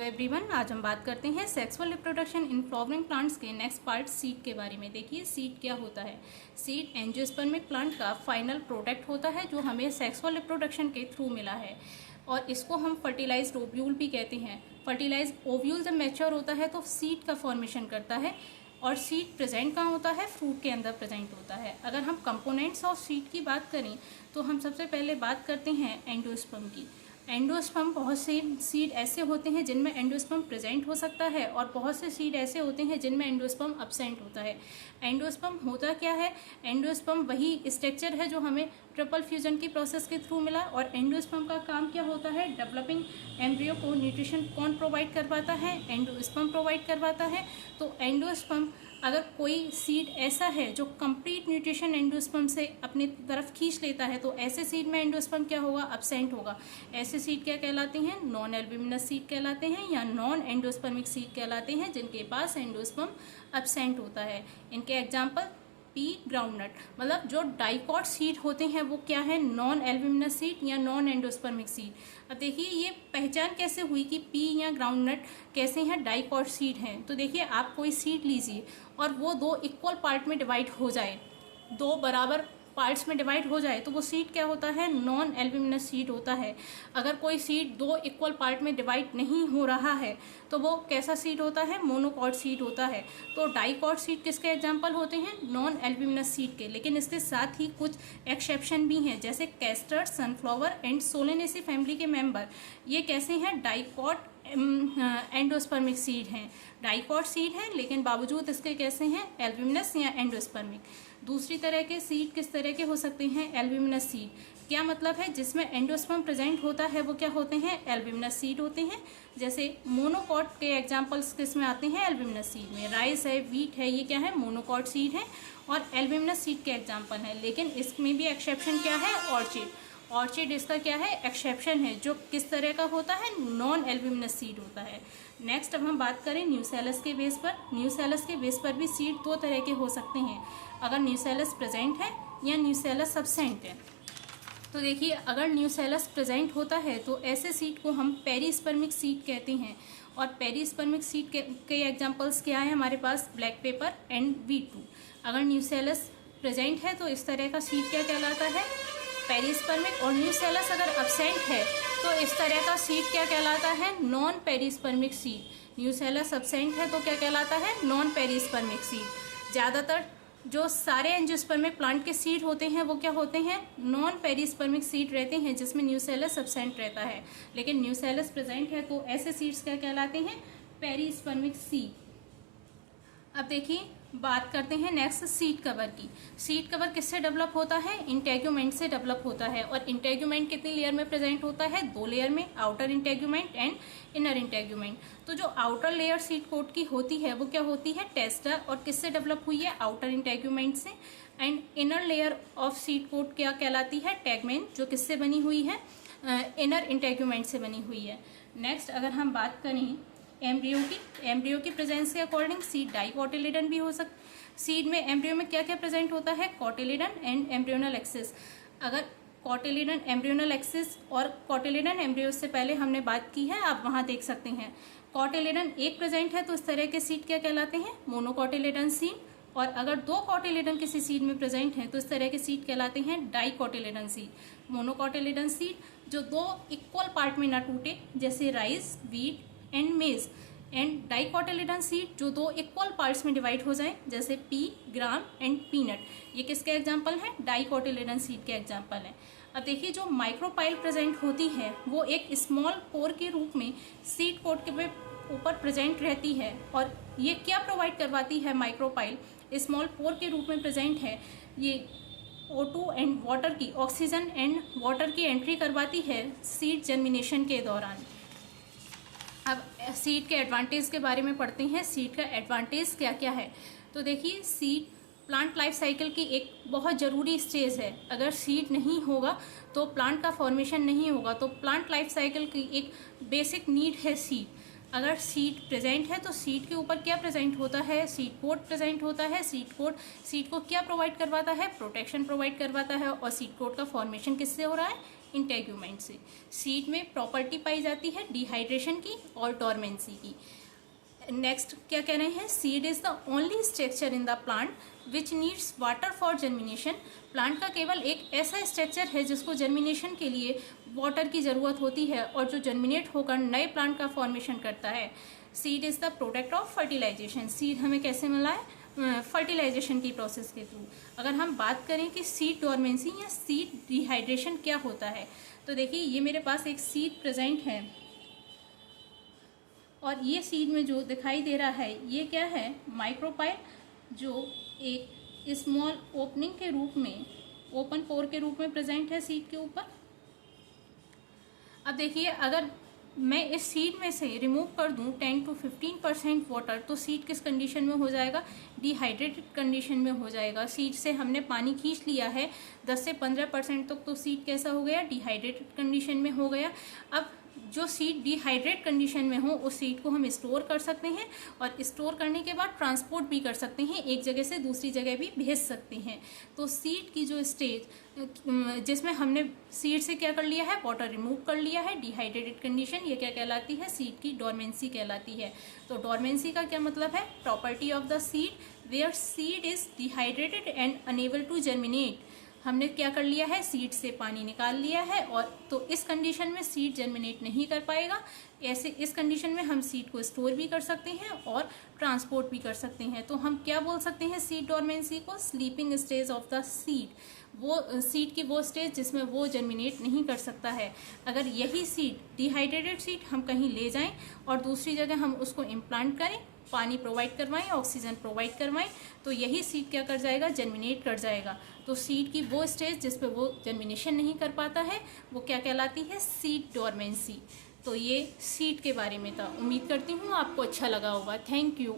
तो एवरीवन, आज हम बात करते हैं sexual reproduction in flowering plants के नेक्स्ट पार्ट सीड के बारे में। देखिए सीड क्या होता है। सीड एंजियोस्पर्मिक प्लांट का फाइनल प्रोडक्ट होता है जो हमें सेक्सुअल रिप्रोडक्शन के थ्रू मिला है और इसको हम फर्टिलाइज्ड ओव्यूल भी कहते हैं। फर्टिलाइज्ड ओव्यूल जब मैच्योर होता है तो सीड का फॉर्मेशन करता है और सीड प्रेजेंट कहाँ होता है? फ्रूट के अंदर प्रेजेंट होता है। अगर हम कंपोनेंट्स ऑफ सीड की बात करें तो हम सबसे पहले बात करते हैं एंडोस्पर्म की। एंडोस्पर्म, बहुत से सीड ऐसे होते हैं जिनमें एंडोस्पर्म प्रेजेंट हो सकता है और बहुत से सीड ऐसे होते हैं जिनमें एंडोस्पर्म अब्सेंट होता है। एंडोस्पर्म होता क्या है? एंडोस्पर्म वही स्ट्रक्चर है जो हमें ट्रिपल फ्यूजन की प्रोसेस के थ्रू मिला। और एंडोस्पर्म का काम क्या होता है? डेवलपिंग एम्ब्रियो को न्यूट्रिशन कौन प्रोवाइड करवाता है? एंडोस्पर्म प्रोवाइड करवाता है। तो एंडोस्पर्म, अगर कोई सीड ऐसा है जो कंप्लीट न्यूट्रिशन एंडोस्पर्म से अपनी तरफ खींच लेता है तो ऐसे सीड में एंडोस्पर्म क्या होगा? अब्सेंट होगा। ऐसे सीड क्या कहलाते हैं? नॉन एल्ब्यूमिनस सीड कहलाते हैं या नॉन एंडोस्पर्मिक सीड कहलाते हैं, जिनके पास एंडोस्पर्म अब्सेंट होता है। इनके एग्जाम्पल पी, ग्राउंडनट। मतलब जो डाइकॉट सीड होते हैं वो क्या है? नॉन एल्ब्यूमिनस सीड या नॉन एंडोस्पर्मिक सीड। अब देखिए ये पहचान कैसे हुई कि पी या ग्राउंडनट कैसे हैं? डाइकॉट सीड हैं। तो देखिए आप कोई सीड लीजिए और वो दो इक्वल पार्ट में डिवाइड हो जाए, दो बराबर पार्ट्स में डिवाइड हो जाए तो वो सीड क्या होता है? नॉन एल्ब्यूमिनस सीड होता है। अगर कोई सीड दो इक्वल पार्ट में डिवाइड नहीं हो रहा है तो वो कैसा सीड होता है? मोनोकॉट सीड होता है। तो डाइकॉट सीड किसके एग्जाम्पल होते हैं? नॉन एल्ब्यूमिनस सीड के। लेकिन इसके साथ ही कुछ एक्सेप्शन भी हैं, जैसे castor, sunflower and Solanaceae family के मेंबर, ये कैसे हैं? डाइकॉट एंडोस्पर्मिक सीड हैं। डाइकॉट सीड हैं लेकिन बावजूद इसके कैसे हैं? एल्ब्यूमिनस या एंडोस्पर्मिक। दूसरी तरह के सीड किस तरह के हो सकते हैं? Albuminous seed. क्या मतलब है? जिसमें एंडोस्पर्म प्रेजेंट होता है वो क्या होते हैं? एल्ब्यूमिनस सीड होते हैं। जैसे मोनोकॉट के एग्जांपल्स किस में आते हैं? एल्ब्यूमिनस सीड में। राइस है, व्हीट है, ये क्या है? मोनोकॉट सीड है और एल्ब्यूमिनस सीड के एग्जाम्पल है। लेकिन इसमें भी एक्सेप्शन क्या है? ऑर्चिड। ऑर्चिड इसका क्या है? एक्सेप्शन है, जो किस तरह का होता है? नॉन एल्ब्यूमिनस सीड होता है। नेक्स्ट अब हम बात करें न्यूसेलस के बेस पर। न्यूसेलस के बेस पर भी सीड दो तरह के हो सकते हैं, अगर न्यूसेलस प्रेजेंट है या न्यूसेलस अब्सेंट है। तो देखिए अगर न्यूसेलस प्रेजेंट होता है तो ऐसे सीड को हम पेरिस्पर्मिक सीड कहते हैं। और पेरिस्पर्मिक सीड के एग्जाम्पल्स क्या है हमारे पास? Black pepper and beetroot. अगर न्यूसेलस प्रेजेंट है तो इस तरह का सीड क्या कहलाता है? पेरिस्पर्मिक। और न्यूसेलस अगर अब्सेंट है तो इस तरह का सीड क्या कहलाता है? Non perispermic seed. Nucellus absent है तो क्या कहलाता है? Non perispermic seed. ज़्यादातर जो सारे एंजियोस्पर्मिक प्लांट के सीड होते हैं वो क्या होते हैं? नॉन पेरिस्पर्मिक सीड रहते हैं, जिसमें न्यूसेलस अब्सेंट रहता है। लेकिन न्यूसेलस प्रेजेंट है तो ऐसे सीड्स क्या कहलाते हैं? Perispermic seed. अब देखिए बात करते हैं नेक्स्ट सीड कवर की। सीड कवर किससे डेवलप होता है? इंटेग्यूमेंट से डेवलप होता है। और इंटेग्यूमेंट कितनी लेयर में प्रेजेंट होता है? दो लेयर में, outer integument and inner integument. तो जो आउटर लेयर सीड कोट की होती है वो क्या होती है? टेस्टर। और किससे डेवलप हुई है? आउटर इंटेग्यूमेंट से। And inner layer of seed coat क्या कहलाती है? टैगमेन, जो किससे बनी हुई है? इनर इंटेग्यूमेंट से बनी हुई है। नेक्स्ट अगर हम बात करें एम्ब्रियो की प्रेजेंस के अकॉर्डिंग सीड डाइकोटिलेडन भी हो सकता। सीड में एम्ब्रियो में क्या क्या प्रेजेंट होता है? Cotyledon and embryonal axis. अगर कोटिलेडन एम्ब्रियोनल एक्सिस और कोटिलेडन एम्ब्रियो से पहले हमने बात की है, आप वहां देख सकते हैं। कोटिलेडन एक प्रेजेंट है तो इस तरह के सीड क्या कहलाते हैं? Monocotyledon seed. और अगर दो कोटिलेडन किसी सीड में प्रेजेंट हैं तो इस तरह के सीड कहलाते हैं डाइकोटिलेडन सीड। मोनोकोटिलेडन सीड जो दो इक्वल पार्ट में ना टूटे, जैसे राइस, व्हीट एंड मेज। एंड डाइकोटिलेडन सीड जो दो इक्वल पार्ट्स में डिवाइड हो जाए, जैसे पी, ग्राम एंड पीनट। ये किसके एग्जाम्पल हैं? डाइकोटिलेडन सीड के एग्जाम्पल हैं। अब देखिए जो माइक्रोपाइल प्रेजेंट होती है वो एक स्मॉल पोर के रूप में सीड कोट के ऊपर प्रेजेंट रहती है। और ये क्या प्रोवाइड करवाती है? माइक्रोपाइल स्मॉल पोर के रूप में प्रेजेंट है। ये O2 एंड वाटर की, ऑक्सीजन एंड वाटर की एंट्री करवाती है सीड जर्मिनेशन के दौरान। अब सीड के एडवांटेज के बारे में पढ़ते हैं। सीड का एडवांटेज क्या क्या है? तो देखिए सीड प्लांट लाइफ साइकिल की एक बहुत ज़रूरी स्टेज है। अगर सीड नहीं होगा तो प्लांट का फॉर्मेशन नहीं होगा। तो प्लांट लाइफ साइकिल की एक बेसिक नीड है सीड। अगर सीड प्रेजेंट है तो सीड के ऊपर क्या प्रेजेंट होता है? सीड कोट प्रेजेंट होता है। सीड कोट सीड को क्या प्रोवाइड करवाता है? प्रोटेक्शन प्रोवाइड करवाता है। और सीड कोट का फॉर्मेशन किससे हो रहा है? इंटेग्यूमेंट से। सीड में प्रॉपर्टी पाई जाती है डिहाइड्रेशन की और डोरमेंसी की। नेक्स्ट क्या कह रहे हैं, seed is the only structure in the plant which needs water for germination. Plant का केवल एक ऐसा स्ट्रक्चर है जिसको जर्मिनेशन के लिए वाटर की ज़रूरत होती है और जो जर्मिनेट होकर नए प्लांट का फॉर्मेशन करता है। Seed is the product of fertilization. Seed हमें कैसे मिला है, फर्टिलाइजेशन की प्रोसेस के थ्रू। अगर हम बात करें कि सीड डोरमेंसी या सीड डिहाइड्रेशन क्या होता है, तो देखिए ये मेरे पास एक सीड प्रेजेंट है और ये सीड में जो दिखाई दे रहा है ये क्या है, माइक्रोपाइल, जो एक स्मॉल ओपनिंग के रूप में, ओपन पोर के रूप में प्रेजेंट है सीड के ऊपर। अब देखिए अगर मैं इस सीड में से रिमूव कर दूं 10 to 15% वाटर, तो सीड किस कंडीशन में हो जाएगा, डिहाइड्रेटेड कंडीशन में हो जाएगा। सीड से हमने पानी खींच लिया है 10 से 15% तक, तो सीड कैसा हो गया, डिहाइड्रेटेड कंडीशन में हो गया। अब जो सीड डिहाइड्रेट कंडीशन में हो उस सीड को हम स्टोर कर सकते हैं और स्टोर करने के बाद ट्रांसपोर्ट भी कर सकते हैं, एक जगह से दूसरी जगह भी भेज सकते हैं। तो सीड की जो स्टेज जिसमें हमने सीड से क्या कर लिया है, वाटर रिमूव कर लिया है, डिहाइड्रेटेड कंडीशन, ये क्या कहलाती है, सीड की डोरमेंसी कहलाती है। तो डोरमेंसी का क्या मतलब है, property of the seed where seed is dehydrated and unable to germinate. हमने क्या कर लिया है, सीड से पानी निकाल लिया है और तो इस कंडीशन में सीड जर्मिनेट नहीं कर पाएगा। ऐसे इस कंडीशन में हम सीड को स्टोर भी कर सकते हैं और ट्रांसपोर्ट भी कर सकते हैं। तो हम क्या बोल सकते हैं सीड डोरमेंसी को, sleeping stage of the seed. वो सीड की वो स्टेज जिसमें वो जर्मिनेट नहीं कर सकता है। अगर यही सीड, डिहाइड्रेटेड सीड, हम कहीं ले जाएं और दूसरी जगह हम उसको इम्प्लांट करें, पानी प्रोवाइड करवाएं, ऑक्सीजन प्रोवाइड करवाएं, तो यही सीड क्या कर जाएगा, जर्मिनेट कर जाएगा। तो सीड की वो स्टेज जिस पे वो जर्मिनेशन नहीं कर पाता है वो क्या कहलाती है, सीड डोरमेंसी। तो ये सीड के बारे में था। उम्मीद करती हूँ आपको अच्छा लगा होगा। Thank you.